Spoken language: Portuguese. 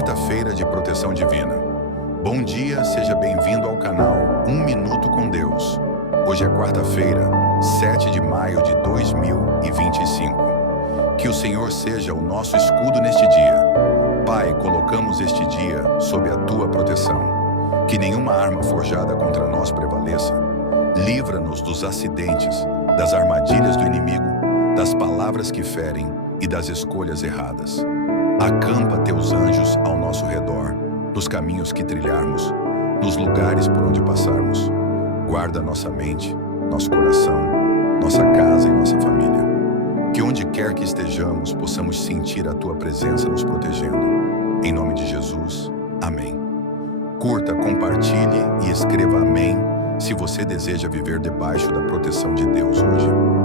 Quarta-feira de proteção divina. Bom dia, seja bem-vindo ao canal 1 Minuto com Deus. Hoje é quarta-feira, 7 de maio de 2025. Que o Senhor seja o nosso escudo neste dia. Pai, colocamos este dia sob a tua proteção. Que nenhuma arma forjada contra nós prevaleça. Livra-nos dos acidentes, das armadilhas do inimigo, das palavras que ferem e das escolhas erradas. Acampa teus anjos ao nosso redor, nos caminhos que trilharmos, nos lugares por onde passarmos. Guarda nossa mente, nosso coração, nossa casa e nossa família. Que onde quer que estejamos, possamos sentir a tua presença nos protegendo. Em nome de Jesus, amém. Curta, compartilhe e escreva amém se você deseja viver debaixo da proteção de Deus hoje.